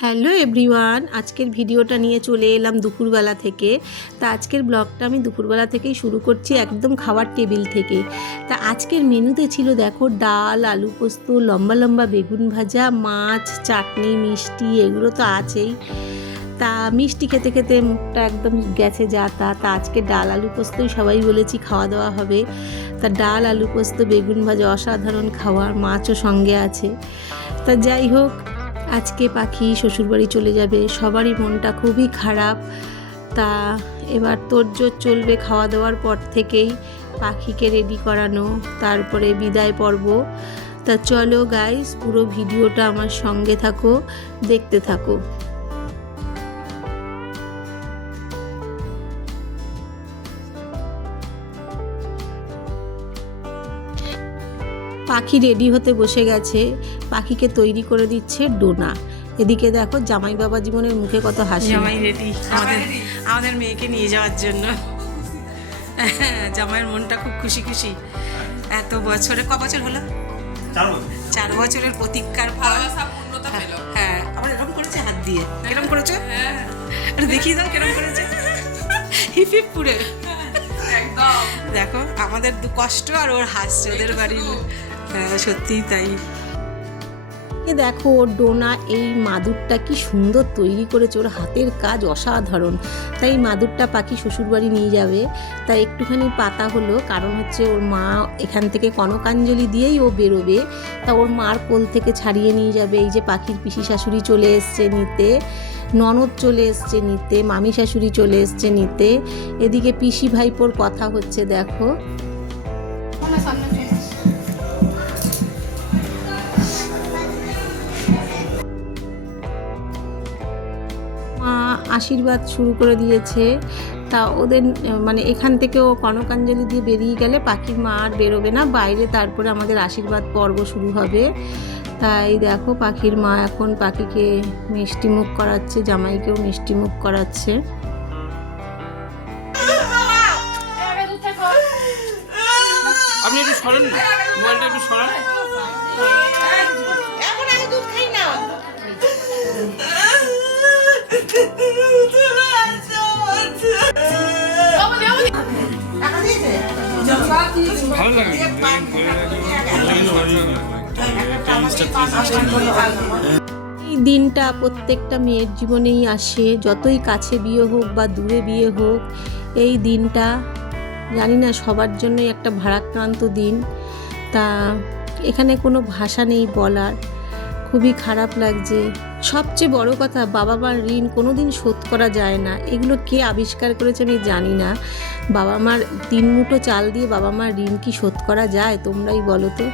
Hello everyone, আজকের ভিডিওটা নিয়ে চলে এলাম দুপুরবেলা থেকে। তা আজকের ব্লগটা আমি দুপুরবেলা থেকেই শুরু করছি, একদম খাওয়ার টেবিল থেকে। তা আজকের মেনুতে ছিল দেখো ডাল, আলু পোস্ত, লম্বা লম্বা বেগুন ভাজা, মাছ, চাটনি, মিষ্টি, এগুলো তো আছেই। তা মিষ্টি খেতে খেতে মুখটা একদম গেছে যা তা। আজকে ডাল আলু পোস্তই সবাই বলেছি খাওয়া দাওয়া হবে। তা ডাল, আলু পোস্ত, বেগুন ভাজা অসাধারণ খাওয়ার, মাছও সঙ্গে আছে। তা যাই হোক, আজকে পাখি শ্বশুরবাড়ি চলে যাবে, সবারই মনটা খুবই খারাপ। তা এবার তোড়জোড় চলবে খাওয়া দাওয়ার পর থেকেই, পাখিকে রেডি করানো, তারপরে বিদায় পর্ব। তা চলো গাইস, পুরো ভিডিওটা আমার সঙ্গে থাকো, দেখতে থাকো। পাখি রেডি হতে বসে গেছে, পাখিকে তৈরি করে দিচ্ছে ডোনা। এদিকে দেখো জামাই বাবা জীবনের মুখে কত হাসি। জামাই রেডি আমাদের মেয়েকে নিয়ে যাওয়ার জন্য। জামাইয়ের মনটা খুব খুশি খুশি। এত বছরে ক বছর হলো? 4 বছরের প্রতীক্ষার ফল। হ্যাঁ, আবার এরকম করেছে হাত দিয়ে। এরকম করেছে? দেখিয়ে দাও কেরম করেছে। হিপ হিপ পুরে একদম। দেখো আমাদের কষ্ট আর ওর হাসছে, ওদের বাড়ির। সত্যিই তাই। দেখো ওর ডোনা, এই মাদুরটা কি সুন্দর তৈরি করেছে, ওর হাতের কাজ অসাধারণ। তাই মাদুরটা পাখি শ্বশুরবাড়ি নিয়ে যাবে। তাই একটুখানি পাতা হলো, কারণ হচ্ছে ওর মা এখান থেকে কনকাঞ্জলি দিয়েই ও বেরোবে। তা ওর মার কোল থেকে ছাড়িয়ে নিয়ে যাবে। এই যে পাখির পিসি শাশুড়ি চলে এসছে নিতে, ননদ চলে এসছে নিতে, মামি শাশুড়ি চলে এসছে নিতে। এদিকে পিসি ভাইপোর কথা হচ্ছে দেখো। মা আশীর্বাদ শুরু করে দিয়েছে। তা ওদের মানে এখান থেকেও কনকাঞ্জলি দিয়ে বেরিয়ে গেলে পাখির মা আর বেরোবে না বাইরে, তারপরে আমাদের আশীর্বাদ পর্ব শুরু হবে। তাই দেখো পাখির মা এখন পাখিকে মিষ্টি মুখ করাচ্ছে, জামাইকেও মিষ্টি মুখ করাচ্ছে। আপনি একটু সরেন না, মোবাইলটা একটু সরান। এখন আমি দুধ খাই না। ভালো লাগে। এই দিনটা প্রত্যেকটা মেয়ের জীবনেই আসে, যতই কাছে বিয়ে হোক বা দূরে বিয়ে হোক। এই দিনটা জানি না সবার জন্যই একটা ভারাক্রান্ত দিন। তা এখানে কোনো ভাষা নেই বলার, খুবই খারাপ লাগছে। সবচেয়ে বড় কথা, বাবা মার ঋণ কোনো দিন শোধ করা যায় না। এগুলো কে আবিষ্কার করেছে আমি জানি না। বাবা মার 3 মুঠো চাল দিয়ে বাবা মার ঋণ কি শোধ করা যায়? তোমরাই বলো তো।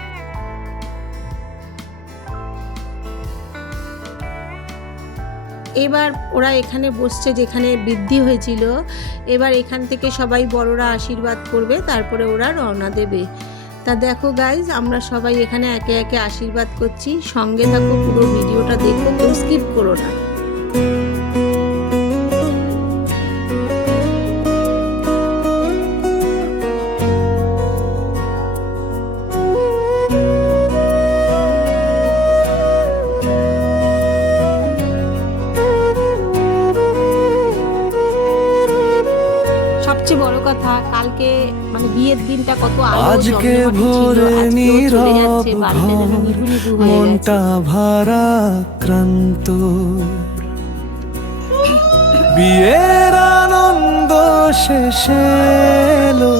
এবার ওরা এখানে বসছে যেখানে বৃদ্ধি হয়েছিল। এবার এখান থেকে সবাই বড়রা আশীর্বাদ করবে, তারপরে ওরা রওনা দেবে। তা দেখো গাইজ, আমরা সবাই এখানে একে একে আশীর্বাদ করছি। সঙ্গে থাকো, পুরো ভিডিওটা দেখো, কেউ স্কিপ করো না। সবচেয়ে বড় কথা, কালকে মানে বিয়ের দিনটা কত আজকে ভোরে নীরব মনটা ভারাক্রান্ত, বিয়ের আনন্দ শেষে এলো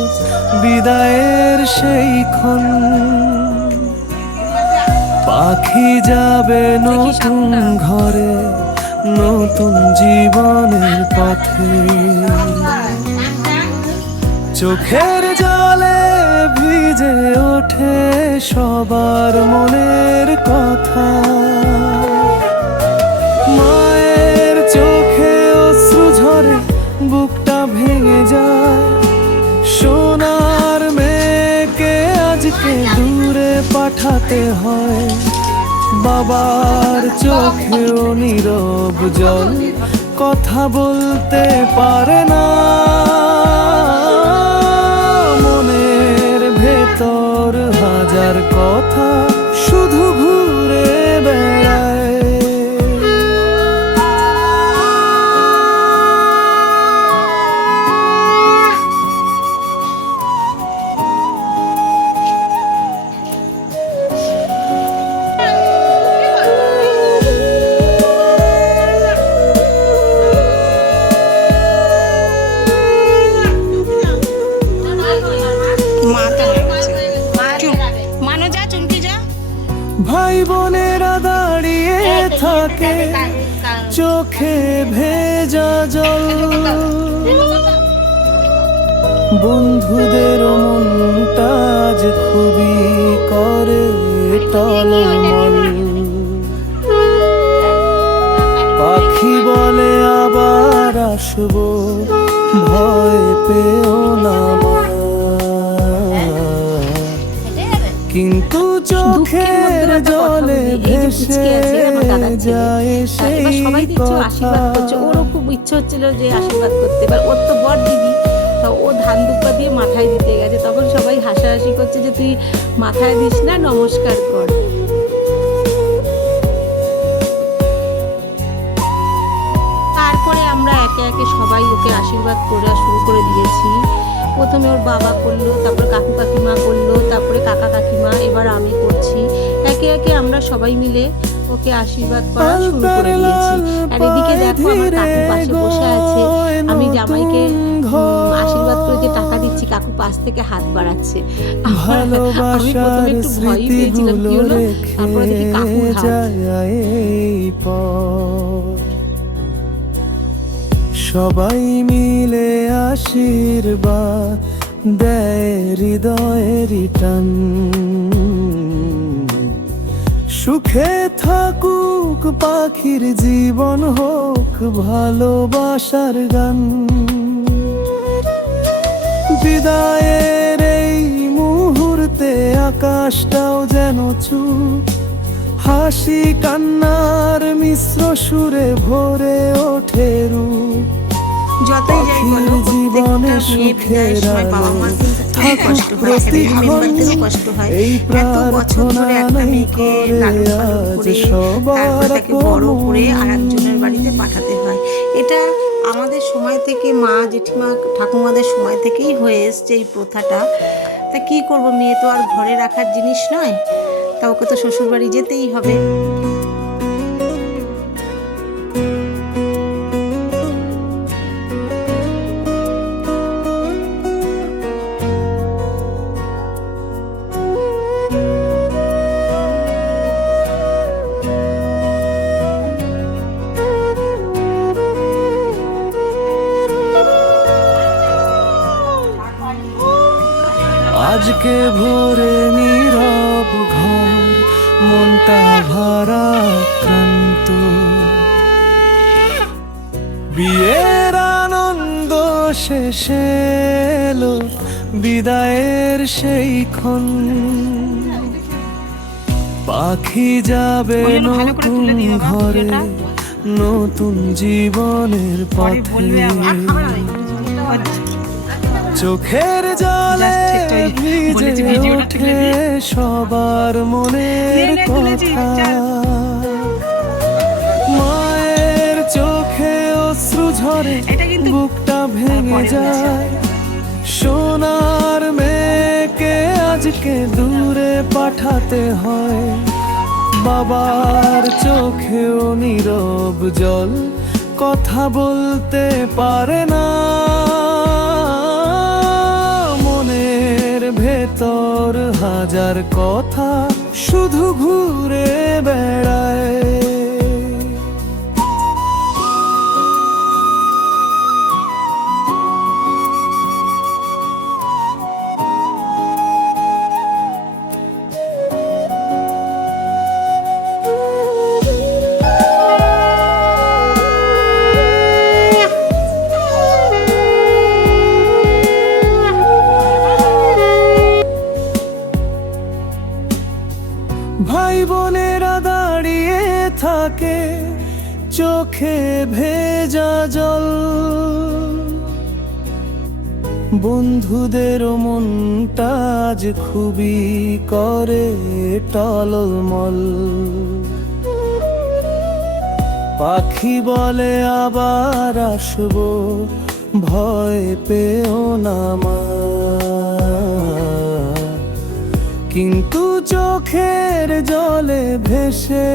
বিদায়ের সেই ক্ষণ। পাখি যাবে নতুন ঘরে, নতুন জীবনের পথে। চোখের জলে ভিজে ওঠে সবার মনের কথা। মায়ের চোখে অশ্রু ঝরে, বুকটা ভেঙে যায়। সোনার মেয়েকে আজকে দূরে পাঠাতে হয়। বাবার চোখেও নীরব জল, কথা বলতে পারে না। মনের ভেতর হাজার কথা শুধু ঘুরে বেড়ায়। চোখে ভেজা জল, বন্ধুদের মনটা আজ খুবই করে টলমল। পাখি বলে আবার আসবো, ভয় পেও না মা। কিন্তু চোখের জলে ভেসে যায় সেই সবাই দিচ্ছে কথা। আশীর্বাদ করছে, ওরও খুব ইচ্ছে হচ্ছিল যে আশীর্বাদ করতে। এবার ওর তো বড় দিদি, তো ও ধান দুব্বা দিয়ে মাথায় দিতে গেছে, তখন সবাই হাসাহাসি করছে যে তুই মাথায় দিস না, নমস্কার কর। তারপরে আমরা একে একে সবাই ওকে আশীর্বাদ করা শুরু করে দিয়েছি। প্রথমে ওর বাবা করলো, তারপরে কাকু কাকিমা করলো, তারপরে কাকা কাকিমা, এবার আমি করছি। একে একে আমরা সবাই মিলে ওকে আশীর্বাদ করা শুরু করে দিয়েছি। আর এদিকে দেখো আমার কাকু পাশে বসে আছে, আমি জামাইকে আশীর্বাদ করে যে টাকা দিচ্ছি, কাকু পাশ থেকে হাত বাড়াচ্ছে। আমি প্রথমে একটু ভয়ই পেয়েছিলাম কি হলো, তারপরে দেখি কাকুর হাত। সবাই মিলে আশীর্বাদ দেয় হৃদয়ের টান। সুখে থাকুক পাখির জীবন, হোক ভালোবাসার গান। বিদায়ের এই মুহূর্তে আকাশটাও যেন চুপ, হাসি কান্নার মিশ্র সুরে ভরে ওঠে রূপ। যতই যাই বলো, জীবনে সুখের বাবা মার কষ্ট হয়, কষ্ট হয়। এত বছর ধরে একটা মেয়েকে লালন পালন করে তারপর তাকে বড় করে আর একজনের বাড়িতে পাঠাতে হয়। এটা আমাদের সময় থেকে, মা জেঠিমা ঠাকুমাদের সময় থেকেই হয়ে এসছে এই প্রথাটা। তা কি করব, মেয়ে তো আর ঘরে রাখার জিনিস নয়, তা ওকে তো শ্বশুরবাড়ি যেতেই হবে। আজকে ভোরে নীরব ঘর, মনটা ভারাক্রান্ত। বিয়ের আনন্দ শেষে এলো বিদায়ের সেই ক্ষণ। পাখি যাবে নতুন ঘরে, নতুন জীবনের পথে। চোখের জলে ভিজে ওঠে সবার মনের কথা। মায়ের চোখে অশ্রু ঝরে, বুকটা ভেঙে যায়। সোনার মেয়েকে আজকে দূরে পাঠাতে হয়। বাবার চোখেও নীরব জল, কথা বলতে পারে না। ভেতর হাজার কথা শুধু ঘুরে বেড়ায়। ভাই বোনেরা দাঁড়িয়ে থাকে, চোখে ভেজা জল। বন্ধুদের মনটা আজ খুবই করে টলমল। পাখি বলে আবার আসবো, ভয় পেও না মা। কিন্তু চোখের জলে ভেসে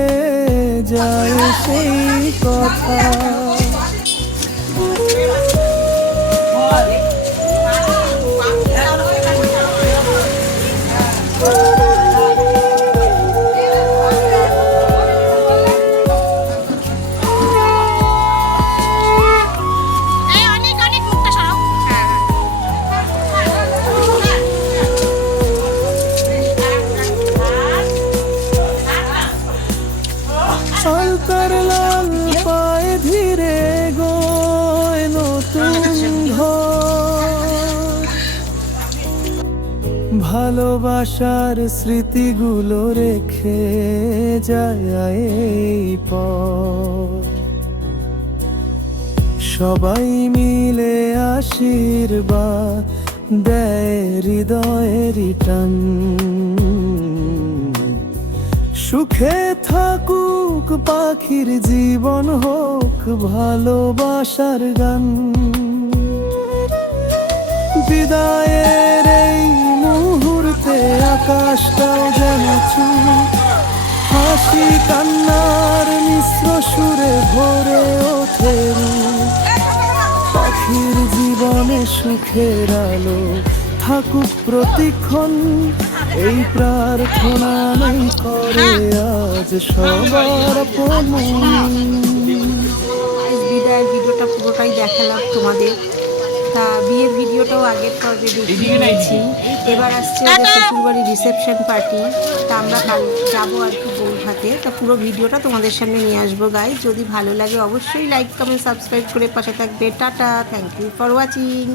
যায় সেই কথা। ভালোবাসার স্মৃতিগুলো রেখে যায় এই পথ। সবাই মিলে আশীর্বাদ দেয় হৃদয়েরই টান। সুখে থাকুক পাখির জীবন, হোক ভালোবাসার গান। বিদায়ের এই মুহূর্তে আকাশটাও যেন চুপ, হাসি কান্নার মিশ্র সুরে ভরে ওঠে রূপ। পাখির জীবনে সুখের আলো থাকুক প্রতিক্ষণ, এই প্রার্থনা নেই করে আজ সবার আপন। বিদায়ের ভিডিওটা পুরোটাই দেখালাম তোমাদের। তা বিয়ের ভিডিওটাও আগের পর্বে দেখিয়ে দিয়েছি। এবার আসছে ওদের শ্বশুরবাড়ির রিসেপশন পার্টি। তা আমরা কাল যাবো আর কি বৌভাতে। তা পুরো ভিডিওটা তোমাদের সামনে নিয়ে আসবো গাইজ। যদি ভালো লাগে অবশ্যই লাইক কমেন্ট সাবস্ক্রাইব করে পাশে থাকবে। Tata, thank you for watching.